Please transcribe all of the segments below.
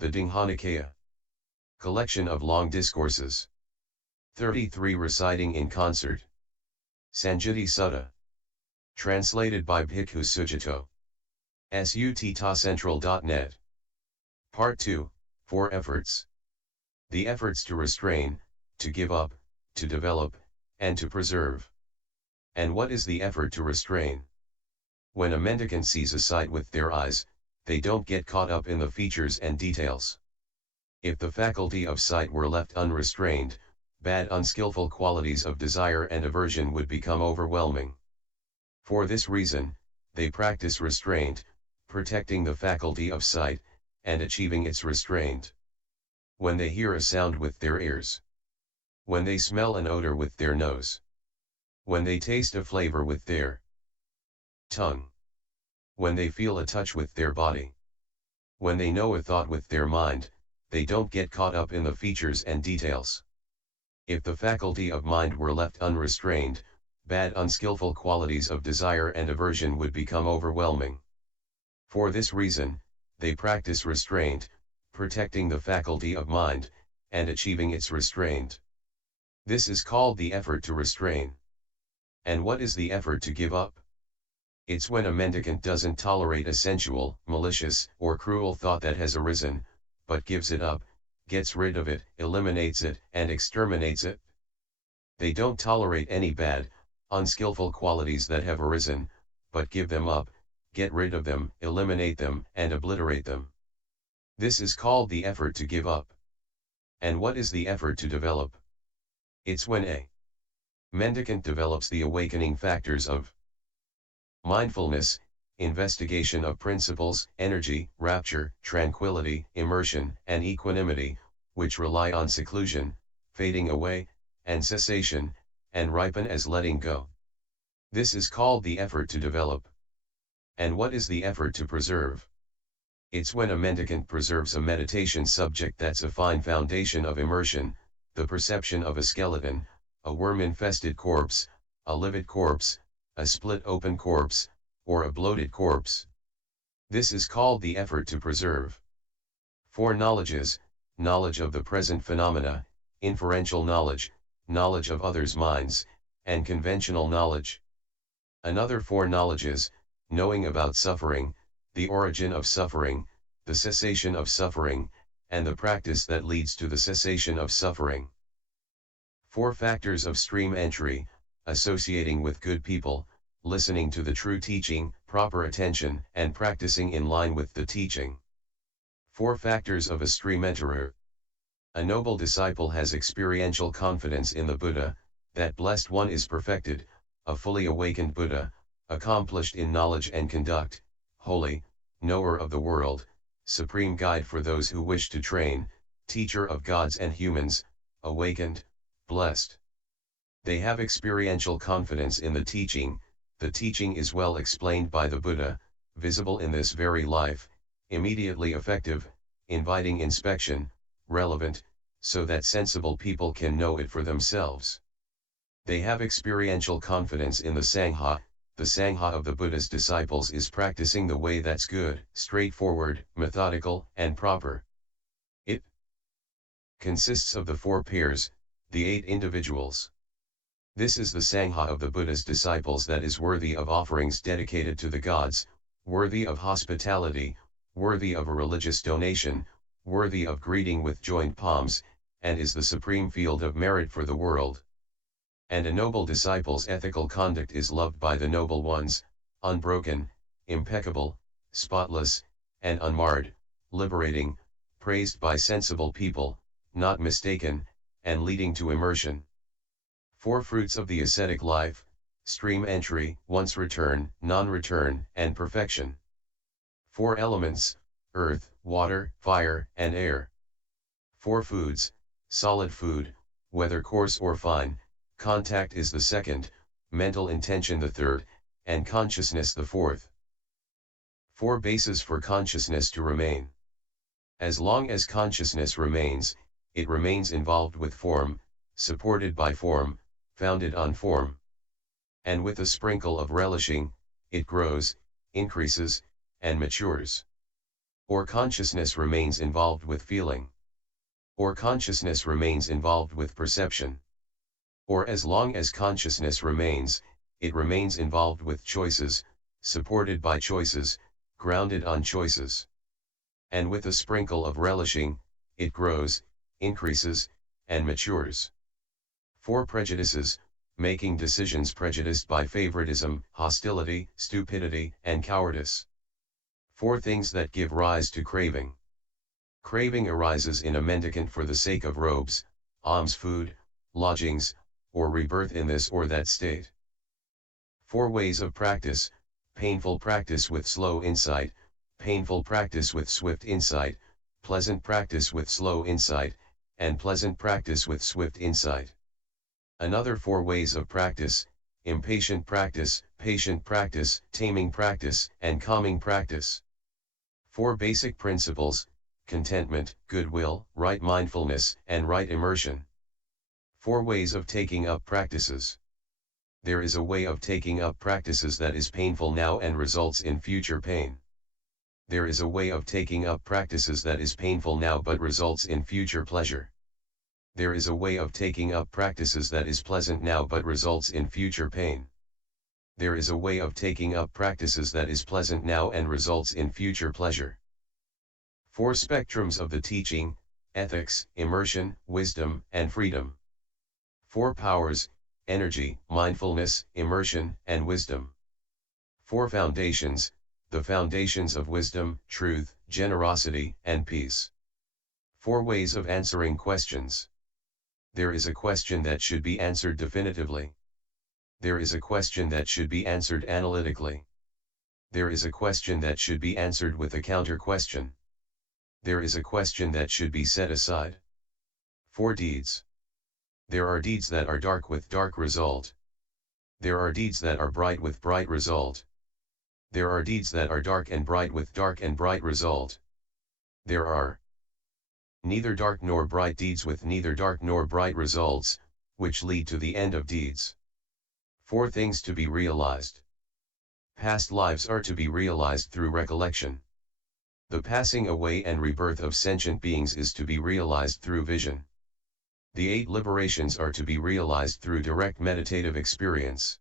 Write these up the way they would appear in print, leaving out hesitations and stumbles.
The Digha Nikaya. Collection of long discourses. 33 reciting in concert. Saṅgāti Sutta. Translated by Bhikkhu Sujato. Sutta.central.net. Part 2, 4 efforts. The efforts to restrain, to give up, to develop, and to preserve. And what is the effort to restrain? When a mendicant sees a sight with their eyes, they don't get caught up in the features and details. If the faculty of sight were left unrestrained, bad unskillful qualities of desire and aversion would become overwhelming. For this reason, they practice restraint, protecting the faculty of sight, and achieving its restraint. When they hear a sound with their ears. When they smell an odor with their nose. When they taste a flavor with their tongue. When they feel a touch with their body. When they know a thought with their mind, they don't get caught up in the features and details. If the faculty of mind were left unrestrained, bad unskillful qualities of desire and aversion would become overwhelming. For this reason, they practice restraint, protecting the faculty of mind, and achieving its restraint. This is called the effort to restrain. And what is the effort to give up? It's when a mendicant doesn't tolerate a sensual, malicious, or cruel thought that has arisen, but gives it up, gets rid of it, eliminates it, and exterminates it. They don't tolerate any bad, unskillful qualities that have arisen, but give them up, get rid of them, eliminate them, and obliterate them. This is called the effort to give up. And what is the effort to develop? It's when a mendicant develops the awakening factors of mindfulness, investigation of principles, energy, rapture, tranquility, immersion, and equanimity, which rely on seclusion, fading away, and cessation, and ripen as letting go. This is called the effort to develop. And what is the effort to preserve? It's when a mendicant preserves a meditation subject that's a fine foundation of immersion, the perception of a skeleton, a worm-infested corpse, a livid corpse, a split-open corpse, or a bloated corpse. This is called the effort to preserve. 4 knowledges: knowledge of the present phenomena, inferential knowledge, knowledge of others' minds, and conventional knowledge. Another 4 knowledges: knowing about suffering, the origin of suffering, the cessation of suffering, and the practice that leads to the cessation of suffering. 4 factors of stream entry: associating with good people, listening to the true teaching, proper attention, and practicing in line with the teaching. 4 factors of a stream enterer. A noble disciple has experiential confidence in the Buddha, that blessed one is perfected, a fully awakened Buddha, accomplished in knowledge and conduct, holy, knower of the world, supreme guide for those who wish to train, teacher of gods and humans, awakened, blessed. They have experiential confidence in the teaching is well explained by the Buddha, visible in this very life, immediately effective, inviting inspection, relevant, so that sensible people can know it for themselves. They have experiential confidence in the Sangha of the Buddha's disciples is practicing the way that's good, straightforward, methodical, and proper. It consists of the 4 pairs, the 8 individuals. This is the Sangha of the Buddha's disciples that is worthy of offerings dedicated to the gods, worthy of hospitality, worthy of a religious donation, worthy of greeting with joined palms, and is the supreme field of merit for the world. And a noble disciple's ethical conduct is loved by the noble ones, unbroken, impeccable, spotless, and unmarred, liberating, praised by sensible people, not mistaken, and leading to immersion. 4 fruits of the ascetic life: stream entry, once return, non-return, and perfection. 4 elements: earth, water, fire, and air. 4 foods: solid food, whether coarse or fine, contact is the second, mental intention the third, and consciousness the fourth. 4 bases for consciousness to remain. As long as consciousness remains, it remains involved with form, supported by form, founded on form. And with a sprinkle of relishing, it grows, increases, and matures. Or consciousness remains involved with feeling. Or consciousness remains involved with perception. Or as long as consciousness remains, it remains involved with choices, supported by choices, grounded on choices. And with a sprinkle of relishing, it grows, increases, and matures. 4 prejudices, making decisions prejudiced by favoritism, hostility, stupidity, and cowardice. 4 things that give rise to craving. Craving arises in a mendicant for the sake of robes, alms food, lodgings, or rebirth in this or that state. 4 ways of practice, painful practice with slow insight, painful practice with swift insight, pleasant practice with slow insight, and pleasant practice with swift insight. Another 4 ways of practice, impatient practice, patient practice, taming practice, and calming practice. 4 basic principles, contentment, goodwill, right mindfulness, and right immersion. 4 ways of taking up practices. There is a way of taking up practices that is painful now and results in future pain. There is a way of taking up practices that is painful now but results in future pleasure. There is a way of taking up practices that is pleasant now but results in future pain. There is a way of taking up practices that is pleasant now and results in future pleasure. 4 spectrums of the teaching, ethics, immersion, wisdom, and freedom. 4 powers, energy, mindfulness, immersion, and wisdom. 4 foundations, the foundations of wisdom, truth, generosity, and peace. 4 ways of answering questions. There is a question that should be answered definitively. There is a question that should be answered analytically. There is a question that should be answered with a counter-question. There is a question that should be set aside. 4 deeds. There are deeds that are dark with dark result. There are deeds that are bright with bright result. There are deeds that are dark and bright with dark and bright result. There are neither dark nor bright deeds with neither dark nor bright results, which lead to the end of deeds. 4 things to be realized. Past lives are to be realized through recollection. The passing away and rebirth of sentient beings is to be realized through vision. The 8 liberations are to be realized through direct meditative experience.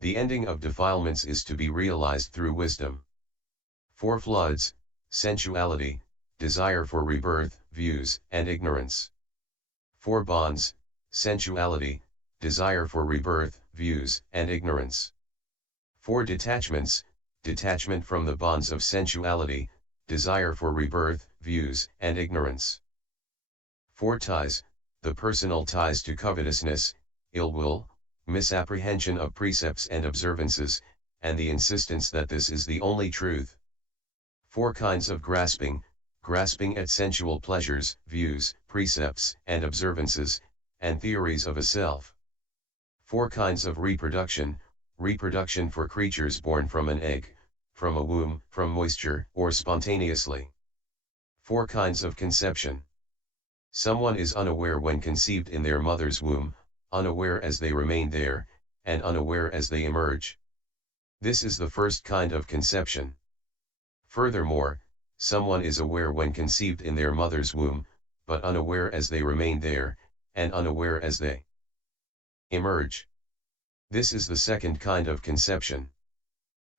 The ending of defilements is to be realized through wisdom. 4 floods, sensuality, desire for rebirth, views, and ignorance. 4 bonds, sensuality, desire for rebirth, views, and ignorance. 4 detachments, detachment from the bonds of sensuality, desire for rebirth, views, and ignorance. 4 ties, the personal ties to covetousness, ill will, misapprehension of precepts and observances, and the insistence that this is the only truth. 4 kinds of grasping, grasping at sensual pleasures, views, precepts, and observances, and theories of a self. 4 kinds of reproduction, reproduction for creatures born from an egg, from a womb, from moisture, or spontaneously. 4 kinds of conception. Someone is unaware when conceived in their mother's womb, unaware as they remain there, and unaware as they emerge. This is the first kind of conception. Furthermore, someone is aware when conceived in their mother's womb, but unaware as they remain there, and unaware as they emerge. This is the second kind of conception.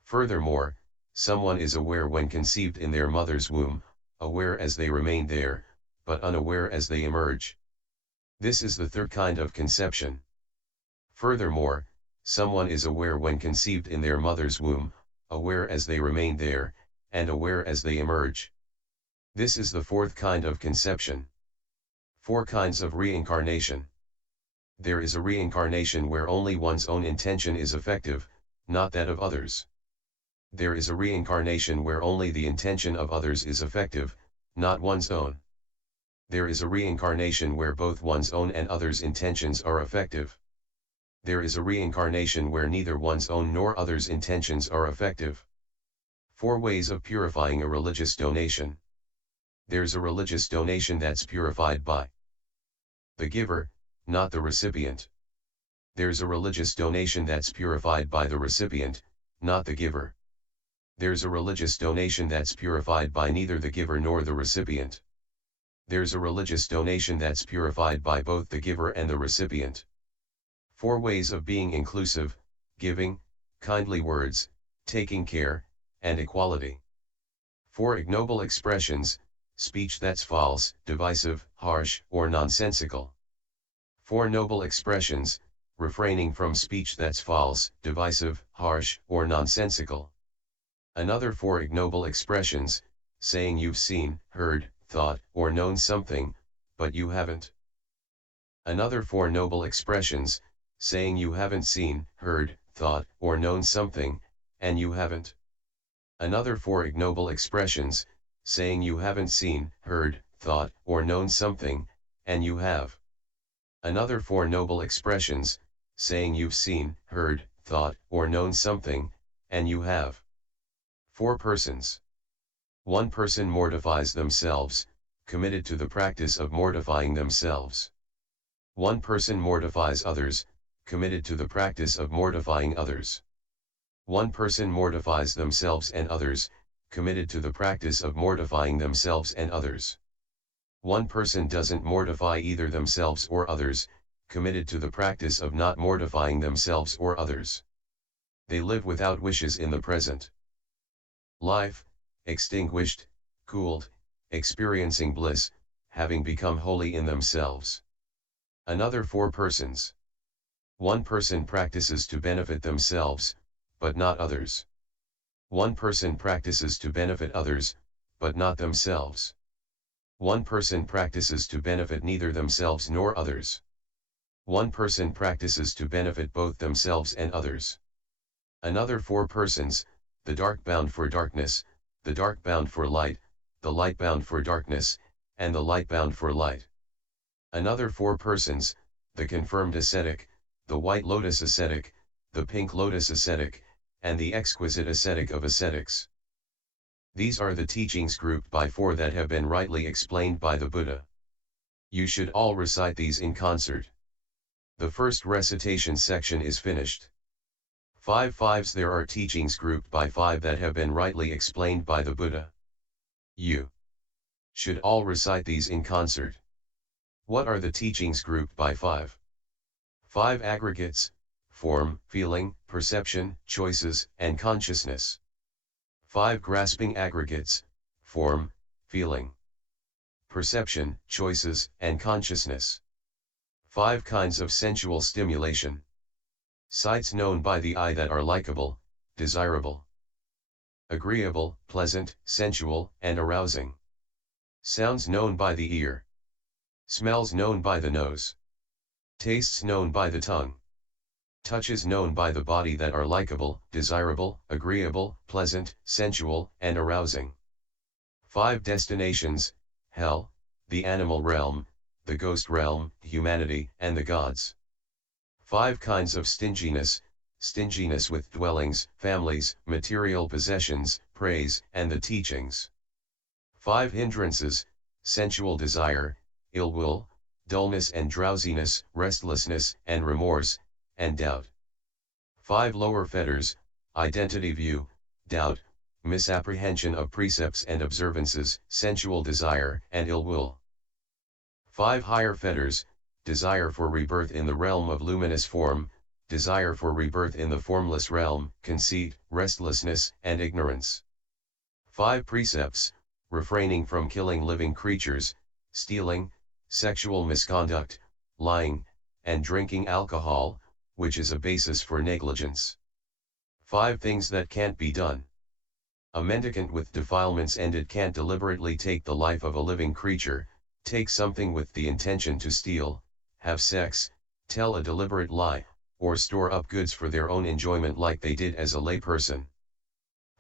Furthermore, someone is aware when conceived in their mother's womb, aware as they remain there, but unaware as they emerge. This is the third kind of conception. Furthermore, someone is aware when conceived in their mother's womb, aware as they remain there, and aware as they emerge. This is the fourth kind of conception. 4 kinds of reincarnation. There is a reincarnation where only one's own intention is effective, not that of others. There is a reincarnation where only the intention of others is effective, not one's own. There is a reincarnation where both one's own and others' intentions are effective. There is a reincarnation where neither one's own nor others' intentions are effective. 4 ways of purifying a religious donation. There's a religious donation that's purified by the giver, not the recipient. There's a religious donation that's purified by the recipient, not the giver. There's a religious donation that's purified by neither the giver nor the recipient. There's a religious donation that's purified by both the giver and the recipient. 4 ways of being inclusive: giving, kindly words, taking care, and equality. 4 ignoble expressions: speech that's false, divisive, harsh, or nonsensical. 4 noble expressions: refraining from speech that's false, divisive, harsh, or nonsensical. Another 4 ignoble expressions: saying you've seen, heard, thought, or known something, but you haven't. Another 4 noble expressions: saying you haven't seen, heard, thought, or known something, and you haven't. Another 4 ignoble expressions: saying you haven't seen, heard, thought, or known something, and you have. Another 4 noble expressions: saying you've seen, heard, thought, or known something, and you have. 4 persons. 1 person mortifies themselves, committed to the practice of mortifying themselves. 1 person mortifies others, committed to the practice of mortifying others. 1 person mortifies themselves and others, committed to the practice of mortifying themselves and others. 1 person doesn't mortify either themselves or others, committed to the practice of not mortifying themselves or others. They live without wishes in the present life, extinguished, cooled, experiencing bliss, having become holy in themselves. Another 4 persons. 1 person practices to benefit themselves, but not others. 1 person practices to benefit others, but not themselves. 1 person practices to benefit neither themselves nor others. 1 person practices to benefit both themselves and others. Another 4 persons: the dark bound for darkness, the dark bound for light, the light bound for darkness, and the light bound for light. Another 4 persons: the confirmed ascetic, the white lotus ascetic, the pink lotus ascetic, and the exquisite ascetic of ascetics. These are the teachings grouped by 4 that have been rightly explained by the Buddha. You should all recite these in concert. The first recitation section is finished. 5 fives. There are teachings grouped by 5 that have been rightly explained by the Buddha. You should all recite these in concert. What are the teachings grouped by 5? 5 aggregates: form, feeling, perception, choices, and consciousness. 5 grasping aggregates: form, feeling, perception, choices, and consciousness. 5 kinds of sensual stimulation. Sights known by the eye that are likable, desirable, agreeable, pleasant, sensual, and arousing. Sounds known by the ear. Smells known by the nose. Tastes known by the tongue. Touches known by the body that are likable, desirable, agreeable, pleasant, sensual, and arousing. 5 destinations: hell, the animal realm, the ghost realm, humanity, and the gods. 5 kinds of stinginess: stinginess with dwellings, families, material possessions, praise, and the teachings. 5 hindrances: sensual desire, ill will, dullness and drowsiness, restlessness and remorse, and doubt. 5 lower fetters: identity view, doubt, misapprehension of precepts and observances, sensual desire, and ill will. 5 higher fetters: desire for rebirth in the realm of luminous form, desire for rebirth in the formless realm, conceit, restlessness, and ignorance. 5 precepts: refraining from killing living creatures, stealing, sexual misconduct, lying, and drinking alcohol, which is a basis for negligence. 5 things that can't be done. A mendicant with defilements ended can't deliberately take the life of a living creature, take something with the intention to steal, have sex, tell a deliberate lie, or store up goods for their own enjoyment like they did as a layperson.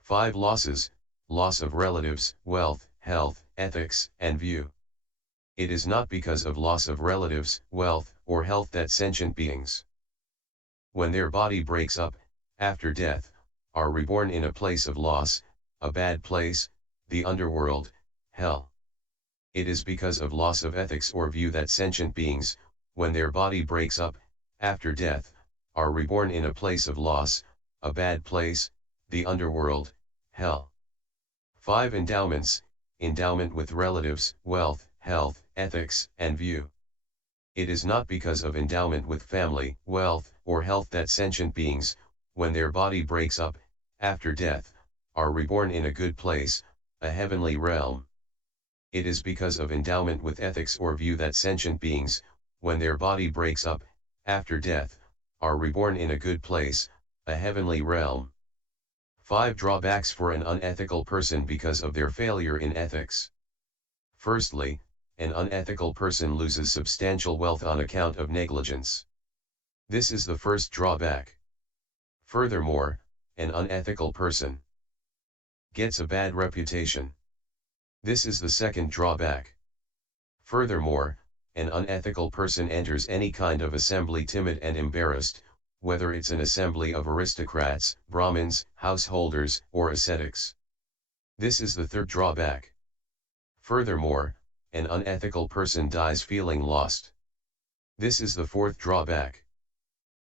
5 losses: loss of relatives, wealth, health, ethics, and view. It is not because of loss of relatives, wealth, or health that sentient beings, when their body breaks up, after death, are reborn in a place of loss, a bad place, the underworld, hell. It is because of loss of ethics or view that sentient beings, when their body breaks up, after death, are reborn in a place of loss, a bad place, the underworld, hell. 5. Endowments, endowment with relatives, wealth, health, ethics, and view. It is not because of endowment with family, wealth, or health that sentient beings, when their body breaks up, after death, are reborn in a good place, a heavenly realm. It is because of endowment with ethics or view that sentient beings, when their body breaks up, after death, are reborn in a good place, a heavenly realm. 5. Drawbacks for an unethical person because of their failure in ethics. Firstly, an unethical person loses substantial wealth on account of negligence. This is the first drawback. Furthermore, an unethical person gets a bad reputation. This is the second drawback. Furthermore, an unethical person enters any kind of assembly timid and embarrassed, whether it's an assembly of aristocrats, Brahmins, householders, or ascetics. This is the third drawback. Furthermore, an unethical person dies feeling lost. This is the fourth drawback.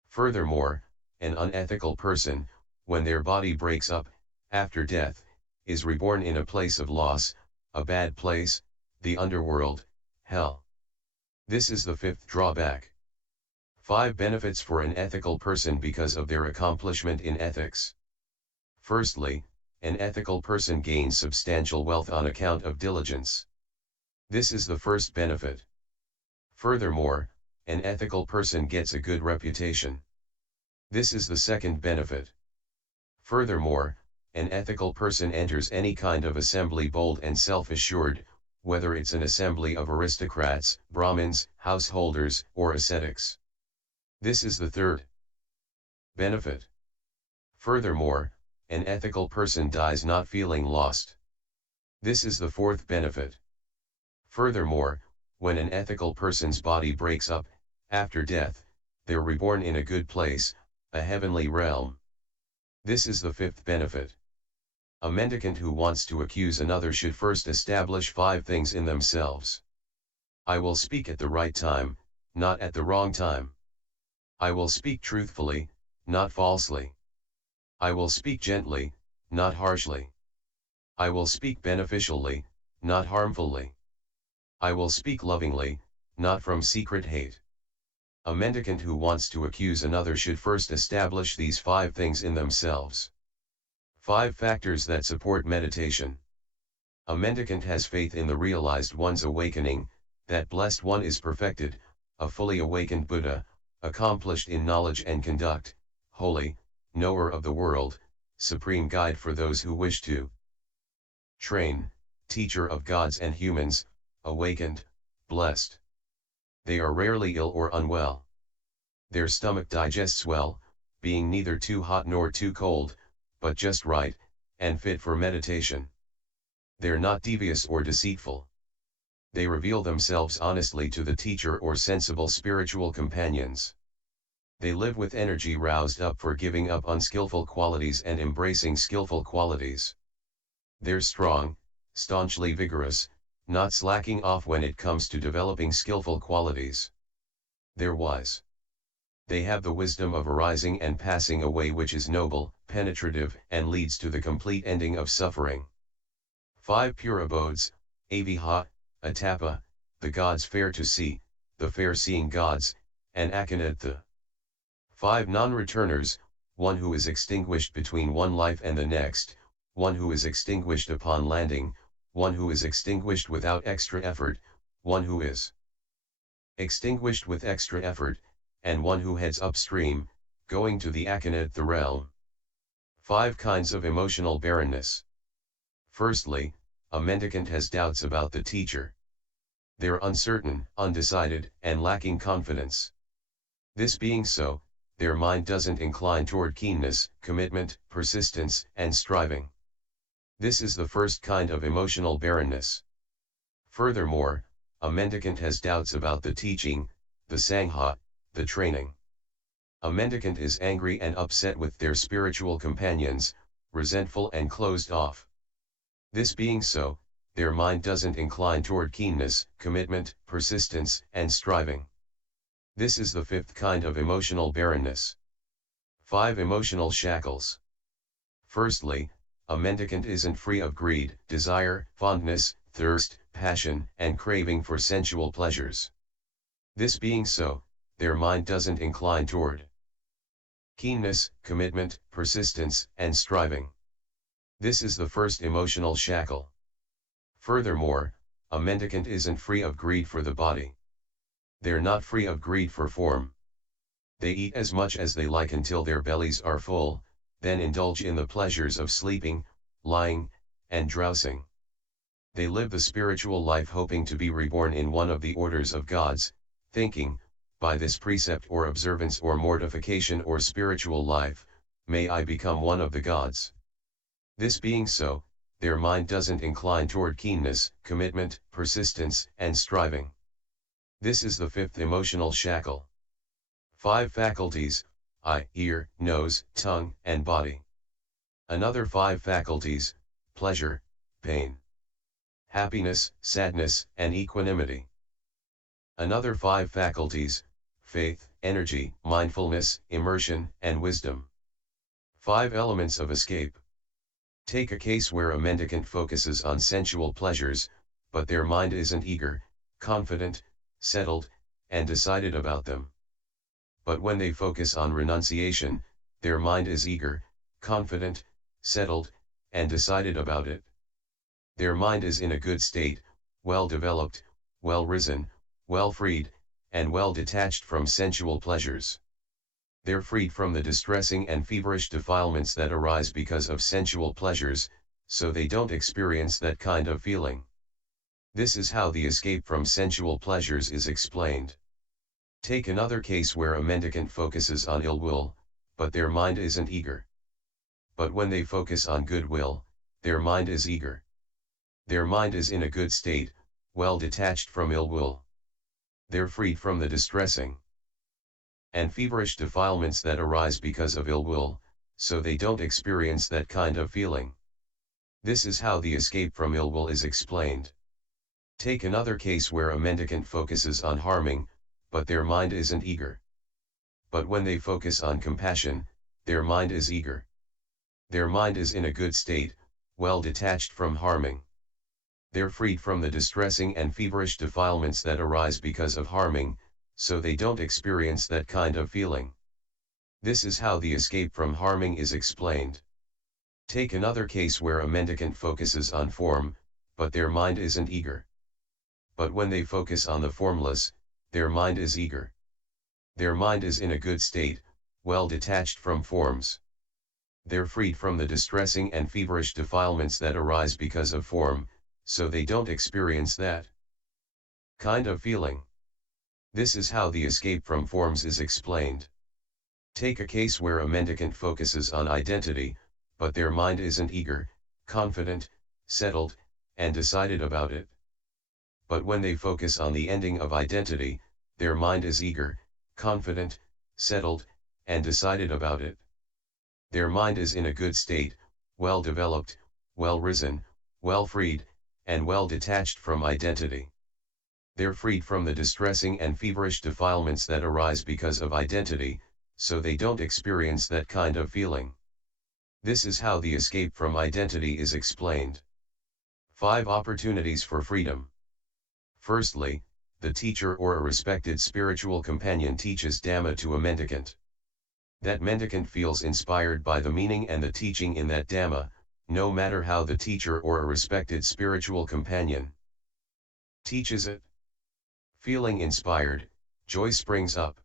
Furthermore, an unethical person, when their body breaks up, after death, is reborn in a place of loss, a bad place, the underworld, hell. This is the fifth drawback. 5 benefits for an ethical person because of their accomplishment in ethics. Firstly, an ethical person gains substantial wealth on account of diligence. This is the first benefit. Furthermore, an ethical person gets a good reputation. This is the second benefit. Furthermore, an ethical person enters any kind of assembly bold and self-assured, whether it's an assembly of aristocrats, Brahmins, householders, or ascetics. This is the third benefit. Furthermore, an ethical person dies not feeling lost. This is the fourth benefit. Furthermore, when an ethical person's body breaks up, after death, they're reborn in a good place, a heavenly realm. This is the fifth benefit. A mendicant who wants to accuse another should first establish 5 things in themselves. I will speak at the right time, not at the wrong time. I will speak truthfully, not falsely. I will speak gently, not harshly. I will speak beneficially, not harmfully. I will speak lovingly, not from secret hate. A mendicant who wants to accuse another should first establish these 5 things in themselves. 5 factors that support meditation. A mendicant has faith in the realized one's awakening, that blessed one is perfected, a fully awakened Buddha, accomplished in knowledge and conduct, holy, knower of the world, supreme guide for those who wish to train, teacher of gods and humans, awakened, blessed. They are rarely ill or unwell. Their stomach digests well, being neither too hot nor too cold, but just right, and fit for meditation. They're not devious or deceitful. They reveal themselves honestly to the teacher or sensible spiritual companions. They live with energy roused up for giving up unskillful qualities and embracing skillful qualities. They're strong, staunchly vigorous, not slacking off when it comes to developing skillful qualities. They're wise. They have the wisdom of arising and passing away, which is noble, penetrative, and leads to the complete ending of suffering. 5 pure abodes, Aviha, Atapa, the gods fair to see, the fair-seeing gods, and Akanatha. 5 non-returners, one who is extinguished between one life and the next, one who is extinguished upon landing, one who is extinguished without extra effort, one who is extinguished with extra effort, and one who heads upstream, going to the Akanatha realm. 5 kinds of emotional barrenness. Firstly, a mendicant has doubts about the teacher. They're uncertain, undecided, and lacking confidence. This being so, their mind doesn't incline toward keenness, commitment, persistence, and striving. This is the first kind of emotional barrenness. Furthermore, a mendicant has doubts about the teaching, the Sangha, the training. A mendicant is angry and upset with their spiritual companions, resentful and closed off. This being so, their mind doesn't incline toward keenness, commitment, persistence, and striving. This is the 5th kind of emotional barrenness. 5 emotional shackles. Firstly, a mendicant isn't free of greed, desire, fondness, thirst, passion, and craving for sensual pleasures. This being so, their mind doesn't incline toward keenness, commitment, persistence, and striving. This is the first emotional shackle. Furthermore, a mendicant isn't free of greed for the body. They're not free of greed for form. They eat as much as they like until their bellies are full, then indulge in the pleasures of sleeping, lying, and drowsing. They live the spiritual life hoping to be reborn in one of the orders of gods, thinking, by this precept or observance or mortification or spiritual life, may I become one of the gods. This being so, their mind doesn't incline toward keenness, commitment, persistence, and striving. This is the fifth emotional shackle. 5 faculties: eye, ear, nose, tongue, and body. Another 5 faculties: pleasure, pain, happiness, sadness, and equanimity. Another 5 faculties: faith, energy, mindfulness, immersion, and wisdom. 5 elements of escape. Take a case where a mendicant focuses on sensual pleasures, but their mind isn't eager, confident, settled, and decided about them. But when they focus on renunciation, their mind is eager, confident, settled, and decided about it. Their mind is in a good state, well developed, well risen, well freed, and well detached from sensual pleasures. They're freed from the distressing and feverish defilements that arise because of sensual pleasures, so they don't experience that kind of feeling. This is how the escape from sensual pleasures is explained. Take another case where a mendicant focuses on ill will, but their mind isn't eager. But when they focus on good will, their mind is eager. Their mind is in a good state, well detached from ill will. They're freed from the distressing and feverish defilements that arise because of ill will, so they don't experience that kind of feeling. This is how the escape from ill will is explained. Take another case where a mendicant focuses on harming, but their mind isn't eager. But when they focus on compassion, their mind is eager. Their mind is in a good state, well detached from harming. They're freed from the distressing and feverish defilements that arise because of harming, so they don't experience that kind of feeling. This is how the escape from harming is explained. Take another case where a mendicant focuses on form, but their mind isn't eager. But when they focus on the formless, their mind is eager. Their mind is in a good state, well detached from forms. They're freed from the distressing and feverish defilements that arise because of form, so they don't experience that kind of feeling. This is how the escape from forms is explained. Take a case where a mendicant focuses on identity, but their mind isn't eager, confident, settled, and decided about it. But when they focus on the ending of identity, their mind is eager, confident, settled, and decided about it. Their mind is in a good state, well developed, well risen, well freed, and well detached from identity. They're freed from the distressing and feverish defilements that arise because of identity, so they don't experience that kind of feeling. This is how the escape from identity is explained. 5 opportunities for freedom. Firstly, the teacher or a respected spiritual companion teaches Dhamma to a mendicant. That mendicant feels inspired by the meaning and the teaching in that Dhamma, no matter how the teacher or a respected spiritual companion teaches it. Feeling inspired, joy springs up.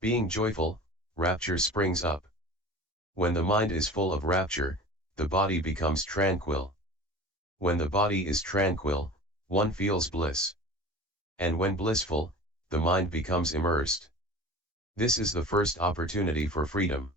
Being joyful, rapture springs up. When the mind is full of rapture, the body becomes tranquil. When the body is tranquil, one feels bliss. And when blissful, the mind becomes immersed. This is the first opportunity for freedom.